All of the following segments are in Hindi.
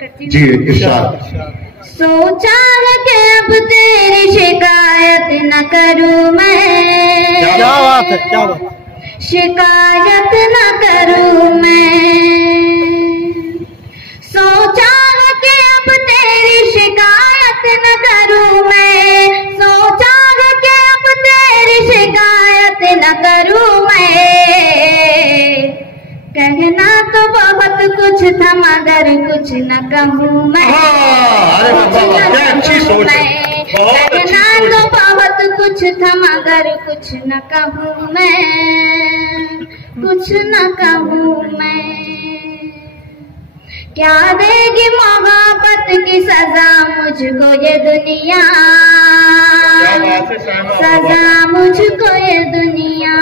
करती हूँ। जी इरशाद। सोचा है कि अब तेरी शिकायत न करूँ मैं। क्या बात है, क्या बात। शिकायत न करूँ मैं। सोचा है कि अब तेरी शिकायत न करूँ मैं। सोचा है कि अब तेरी शिकायत न करूँ मैं। कहना तो बहुत कुछ था मगर कुछ न कहूँ मैं। क्या अच्छी सोच है, बहुत अच्छी कहना सोच तो है। बहुत कुछ था मगर कुछ न कहूँ मैं। कुछ न कहूँ मैं। क्या देगी मोहब्बत की सजा मुझको ये दुनिया। सजा मुझको ये दुनिया।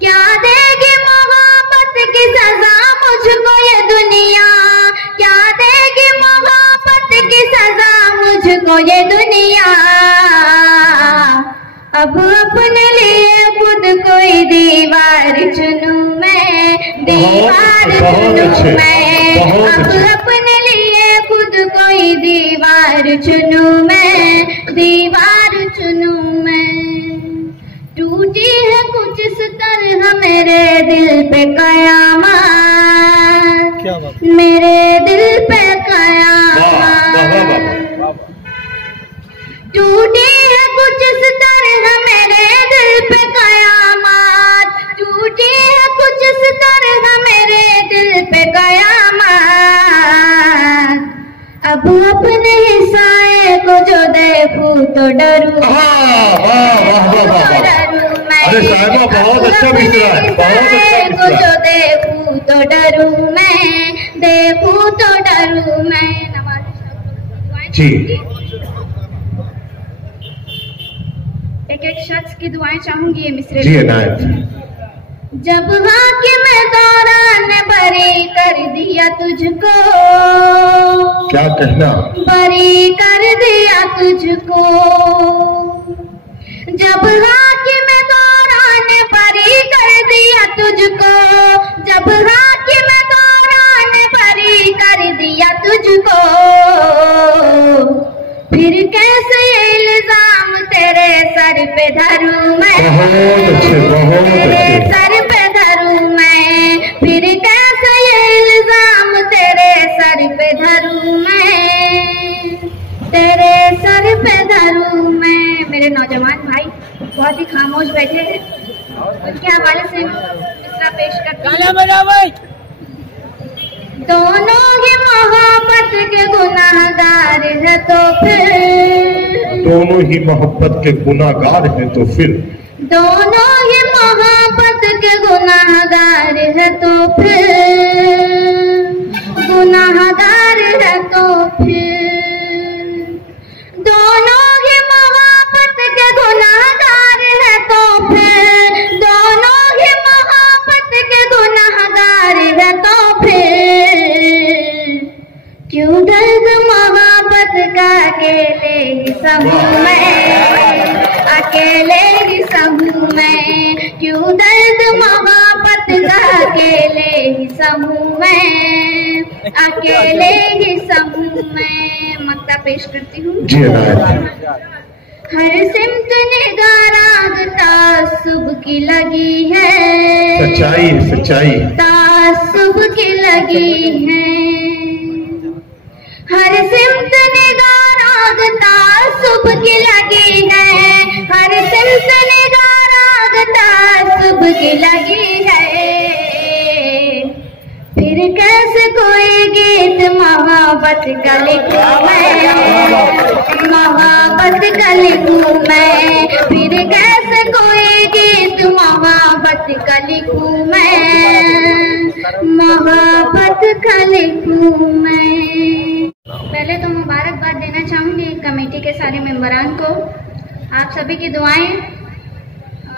क्या देगी मोहब्बत की सजा मुझको ये दुनिया। क्या देगी मोहब्बत की सजा मुझको ये दुनिया। अब अपने लिए खुद कोई दीवार चुनूं मैं। दीवार चुनूं मैं। अब अपने लिए खुद कोई दीवार चुनूं मैं। दीवार चुनूं मैं। टूटी है कुछ इस तरह मेरे दिल पे कयामत। मेरे दिल पे कयामत। टूटी है कुछ इस तरह मेरे दिल पे कयामत। टूटी है कुछ इस तरह मेरे दिल पे कयामत। अब अपने हिस्से को जो देखूं तो डरूं। अरे साहिबा बहुत अच्छा मिसरा है, बहुत अच्छा मिसरा है। जो देखूं तो डरूं मैं। देखूं तो डरूं मैं। जी एक एक शख्स की दुआएं चाहूंगी ये मिसरे। जी अनायत। जब हाकिम दौरान ने बरी कर दिया तुझको। क्या कहना। बरी कर दिया तुझको। जब हाकिम दौरान ने बरी कर दिया तुझको। जब हाकिम दौरान ने बरी कर दिया तुझको। फिर कैसे ये इल्जाम तेरे सर पे धरूं मैं। तेरे सर पे धरूं मैं। फिर कैसे ये इल्जाम तेरे सर पे धरूं मैं। तेरे सर पे धरूं मैं। मेरे नौजवान भाई बहुत ही खामोश बैठे हैं। उनके हवाले से मिसरा पेश करती हूं। दोनों ही मोहब्बत के गुनाहगार है तो फिर। दोनों ही मोहब्बत के गुनाहगार हैं तो फिर। दोनों ही मोहब्बत के गुनाहगार है तो फिर। गुनाहगार है तो फिर। दोनों ही मोहब्बत के गुनाहगार है तो फिर। दोनों ही मोहब्बत के गुनाहगार है तो फिर। क्यों दर्द मोहब्बत का अकेले ही सहूं मैं। अकेले ही सहूं मैं। क्यों दर्द मोहब्बत का अकेले ही सहूं मैं। अकेले ही सहूं मैं। मक्ता पेश करती हूँ। जी अनायत। हर सिमत निगाह राग तासुब की लगी है। सच्चाई सच्चाई। तासुब की लगी है। हर सिमत निगाह राग तासुब की लगी है। हर सिमत निगाह राग तासुब की लगी है। फिर कैसे कोई गीत मोहब्बत का लिखूं मैं। मोहब्बत का लिखूं मैं। फिर कैसे कोई गीत मोहब्बत का लिखूं मैं। मोहब्बत का लिखूं मैं। पहले तो मुबारकबाद देना चाहूंगी कमेटी के सारे मेंबरान को। आप सभी की दुआएं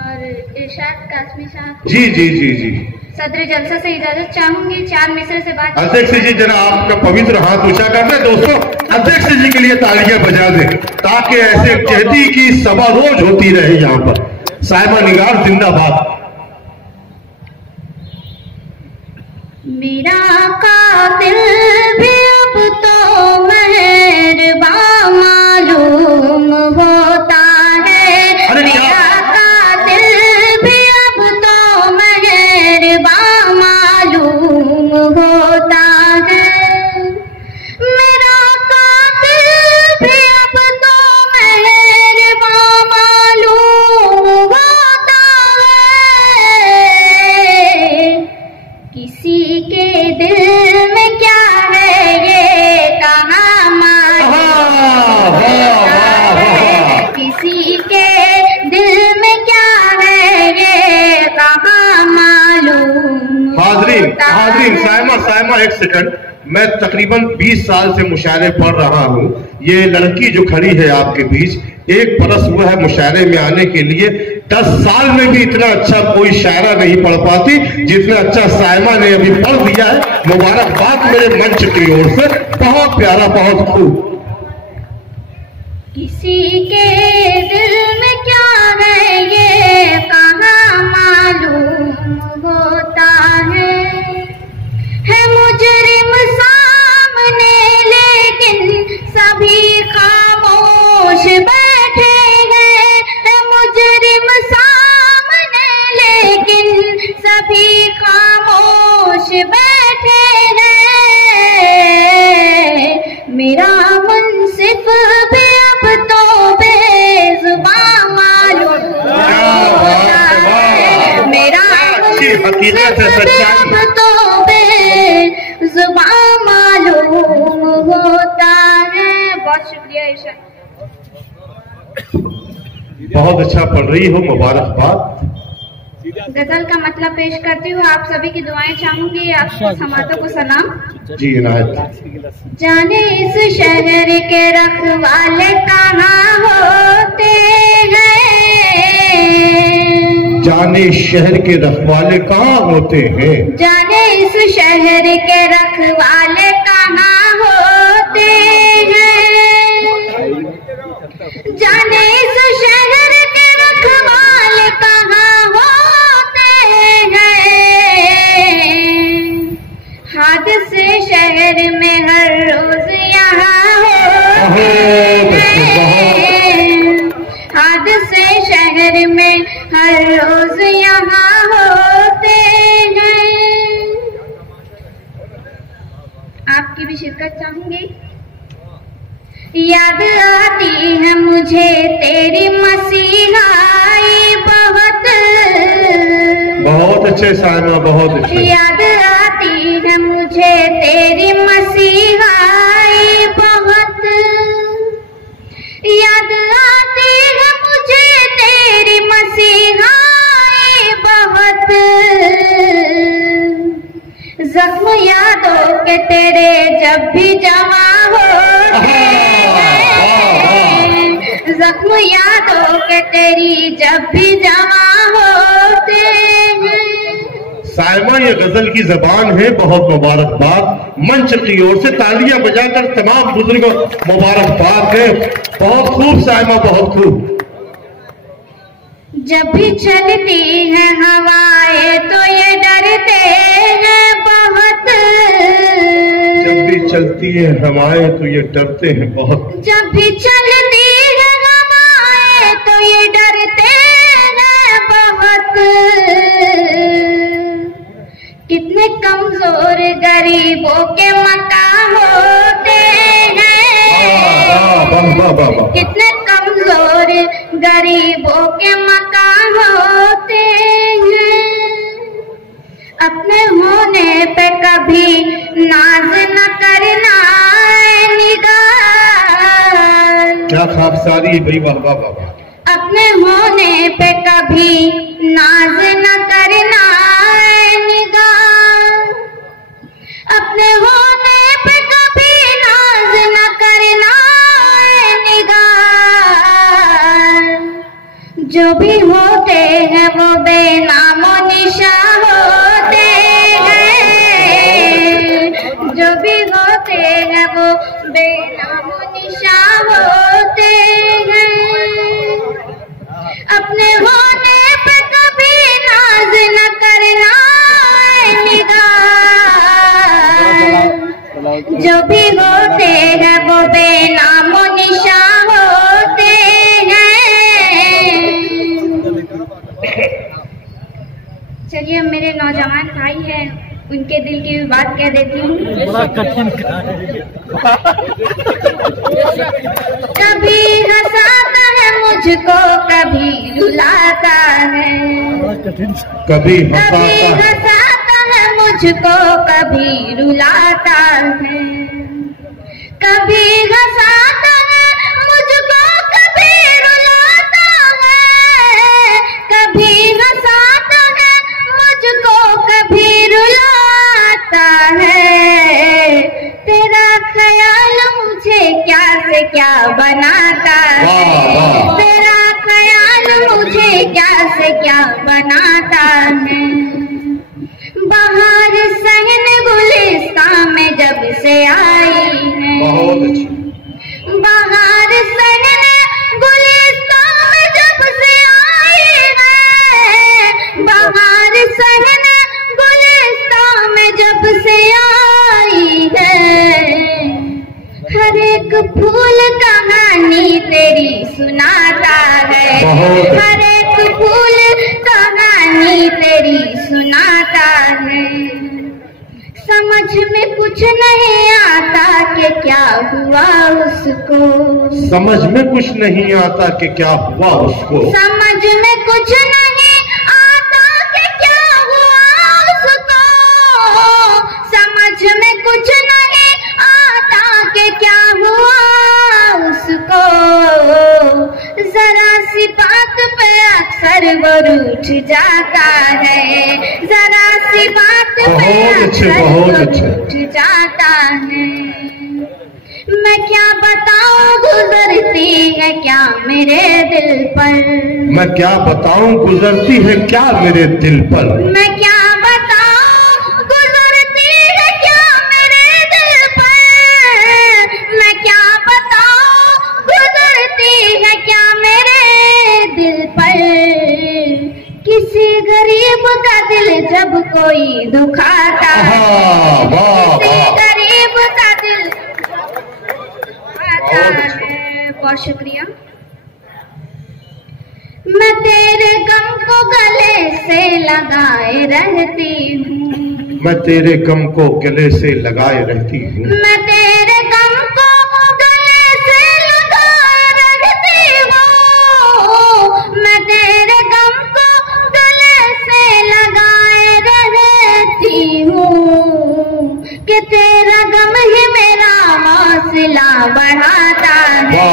और इरशाद कासमी साहब। जी जी जी जी। सदर जलसा से इजाजत चाहूंगी। 4 मिसरे से बात। अध्यक्ष जी जरा आपका पवित्र हाथ ऊंचा कर दे। दोस्तों अध्यक्ष जी के लिए तालियां बजा दे ताकि ऐसे कहती की सभा रोज होती रहे यहाँ पर। साहिबा निगार जिंदाबाद। मेरा आका कातिल भी अब तो मेहरबान मालूम होता है। मेरा कातिल भी अब तो मेहरबान मालूम होता है। मेरा कातिल भी अब तो मेहरबान मालूम होता है। किसी के दिल में क्या है ये कहाँ मालूम होता है। किसी के दिल में क्या है ये कहाँ मालूम। हाजरीन सायमा एक सेकंड, मैं तकरीबन 20 साल से मुशायरे पढ़ रहा हूँ। ये लड़की जो खड़ी है आपके बीच, 1 बरस हुआ है मुशायरे में आने के लिए। 10 साल में भी इतना अच्छा कोई शायरा नहीं पढ़ पाती जितना अच्छा सायमा ने अभी पढ़ दिया है। मुबारकबाद मेरे मंच की ओर से, बहुत प्यारा, बहुत खूब। किसी के दिल में क्या है ये कहाँ मालूम होता है मुजरिम सामने लेकिन सभी खामोश बैठे हैं। है मुजरिम सामने लेकिन सभी खामोश बैठे हैं। मेरा मुंसिफ भी अब तो बेजुबान मालूम होता है। मेरा मुंसिफ भी अब तो बेजुबान मालूम होता है। बहुत शुक्रिया ईशा। बहुत अच्छा पढ़ रही हो, मुबारकबाद। गजल का मतलब पेश करती हूँ, आप सभी की दुआएं चाहूंगी। आपको समातों को सलाम। जी इनायत। जाने इस शहर के रखवाले कहाँ होते हैं। जाने शहर के रखवाले कहाँ होते हैं। जाने इस शहर के रखवाले कहाँ होते हैं। जाने इस शहर के रखवाले कहाँ होते हैं। हादसे शहर में हर रोज यहाँ होते हैं। हादसे शहर में हर रोज यहाँ होते हैं। आपकी भी शिरकत चाहूंगी। याद आती है मुझे तेरी मसीहाई बहुत अच्छे सायमा, बहुत अच्छे। याद आती है मुझे तेरी मसीहाई बहुत। याद आती है मुझे तेरी मसीहाई बहुत। जख्म यादों के तेरे जब भी जमा होते हैं। जख्म यादों के तेरी जब भी जमा होते हैं। सायमा ये गजल की जबान है, बहुत मुबारकबाद। मंच की ओर से तालियां बजाकर तमाम बुजुर्गों मुबारकबाद है। बहुत खूब सायमा, बहुत खूब। जब भी चलती है हवाएं तो ये डरते हैं बहुत। जब भी चलती है हवाएं तो ये डरते हैं बहुत। जब भी चलती है हवाएं तो ये डरते हैं बहुत। कितने कमजोर गरीबों के मकान होते हैं। कितने कमजोर गरीबों के मकान होते हैं। अपने होने पे कभी नाज न करना निगाह। क्या खाकसारी भाई, वाह वाह वाह। अपने होने पे कभी नाज न करना निगाह। अपने होने पे कभी नाज न करना निगाह। जो भी होते हैं वो बेनामो निशा होते हैं। जो भी होते हैं वो बेनामो निशा होते हैं। अपने होने पे कभी नाज न करना निगाह। जो भी होते हैं वो बेनामो निशा होते हैं। चलिए मेरे नौजवान भाई हैं, उनके दिल की भी बात कह देती हूँ। कभी हंसाता है मुझको, कभी रुलाता है, कभी हंसाता है मुझको, कभी रुलाता है, कभी हंसाता है मुझको, कभी रुलाता है, कभी हंसाता है मुझको, कभी रुलाता है। तेरा ख्याल मुझे क्या से क्या बनाता है, तेरा ख्याल मुझे क्या से क्या बनाता है। बाहर सहन गुलिस्तान में जब से आई है, बाहर सहन गुलिस्तान में जब से आई है, बाहर सहन गुलिस्तान में जब से आई है। हर एक फूल कहानी तेरी सुनाता है, हर एक फूल कहानी तेरी सुनाता है। समझ में कुछ नहीं आता कि क्या हुआ उसको, समझ में कुछ नहीं आता कि क्या हुआ उसको, समझ में कुछ नहीं आता कि क्या हुआ उसको, समझ में कुछ नहीं आता कि क्या हुआ उसको। जरा सी बात पे अक्सर वो रूठ जाता है, जरा सी बात पे अक्सर वो रूठ जाता है। मैं क्या बताऊं गुजरती है क्या मेरे दिल पर, मैं क्या बताऊं गुजरती है क्या मेरे दिल पर, मैं क्या बताऊं गुजरती है क्या मेरे दिल पर, मैं क्या बताऊं गुजरती है क्या मेरे दिल पर। किसी गरीब का दिल जब कोई दुखाता है, किसी गरीब का दिल दुखाता है। बहुत शुक्रिया। मैं तेरे गम को गले से लगाए रहती हूँ, मैं तेरे गम को गले से लगाए रहती हूँ, मैं तेरे गम को गले से लगाए रहती हूँ, मैं तेरे गम को गले से लगाए रहती हूँ। कि तेरा गम ही मेरा हौसला बढ़ाता है,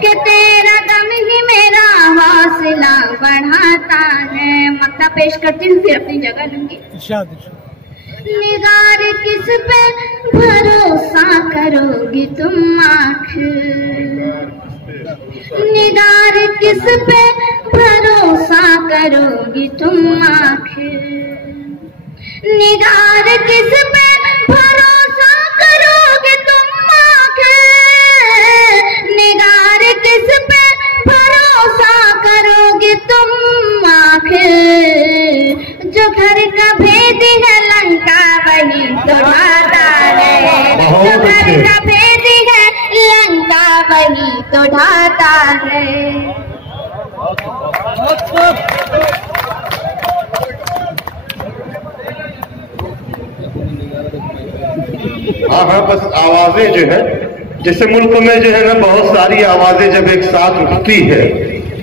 कि तेरा गम ही मेरा हौसला बढ़ाता है। मक्ता पेश करती हूँ फिर अपनी जगह लूंगी। निगार किस पे भरोसा करोगी तुम आखिर, निगार किस पे भरोसा करोगी तुम आखिर, निगार किस पे भरोसा करोगे तुम आखिर, निगार किस पे भरोसा करोगे तुम आखिर। जो घर का भेद है लंका वही तो ढाता है, जो घर का भेद है लंका वही तो ढाता है। हाँ, बस आवाजें जो है, जैसे मुल्क में जो है ना बहुत सारी आवाजें जब एक साथ उठती है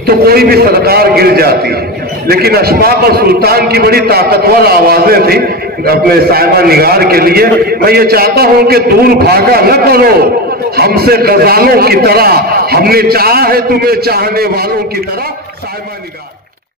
तो कोई भी सरकार गिर जाती है, लेकिन अशफाक और सुल्तान की बड़ी ताकतवर आवाजें थी अपने साहिबा निगार के लिए। मैं ये चाहता हूं कि दूर भागा न करो हमसे गजालों की तरह, हमने चाहा है तुम्हें चाहने वालों की तरह। साहिबा निगार।